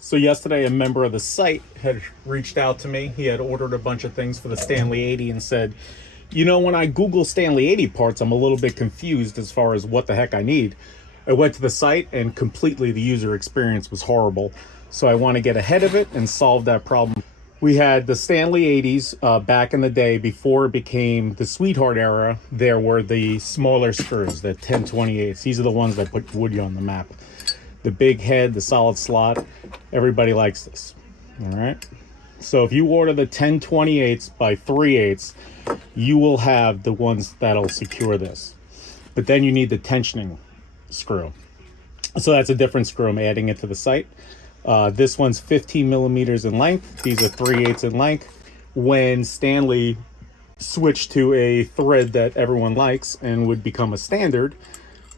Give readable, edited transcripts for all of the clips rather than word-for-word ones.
So yesterday, a member of the site had reached out to me. He had ordered a bunch of things for the Stanley 80 and said, when I Google Stanley 80 parts, I'm a little bit confused as far as what the heck I need. I went to the site and completely the user experience was horrible. So I want to get ahead of it and solve that problem. We had the Stanley 80s back in the day before it became the Sweetheart era. There were the smaller screws, the 1028s. These are the ones that put Woody on the map. The big head, the solid slot, everybody likes this. All right. So if you order the 1028s by 3/8, you will have the ones that'll secure this. But then you need the tensioning screw. So that's a different screw. I'm adding it to the site. This one's 15 millimeters in length. These are 3/8 in length. When Stanley switched to a thread that everyone likes and would become a standard,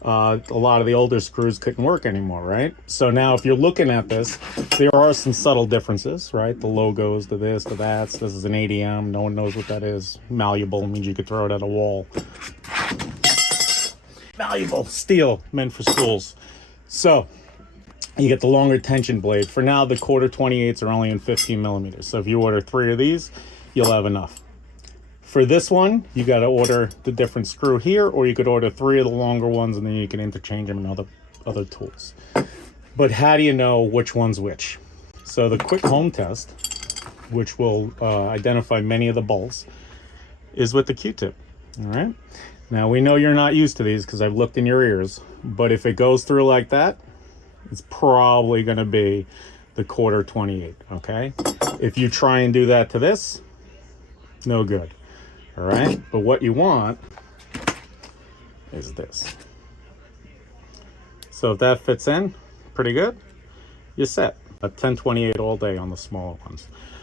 a lot of the older screws couldn't work anymore, right? So now if you're looking at this, there are some subtle differences, right? The logos, the this, the that. This is an ADM. No one knows what that is. Malleable means you could throw it at a wall. Malleable steel, meant for schools. So you get the longer tension blade. For now, the quarter 28s are only in 15 millimeters. So if you order 3 of these, you'll have enough. For this one, you got to order the different screw here, or you could order 3 of the longer ones and then you can interchange them in other tools. But how do you know which one's which? So the quick home test, which will identify many of the bolts, is with the Q-tip. All right. Now we know you're not used to these because I've looked in your ears, but if it goes through like that, it's probably going to be the quarter 28. Okay. If you try and do that to this, no good. All right. But what you want is this. So if that fits in pretty good, you're set. A 1028 all day on the smaller ones.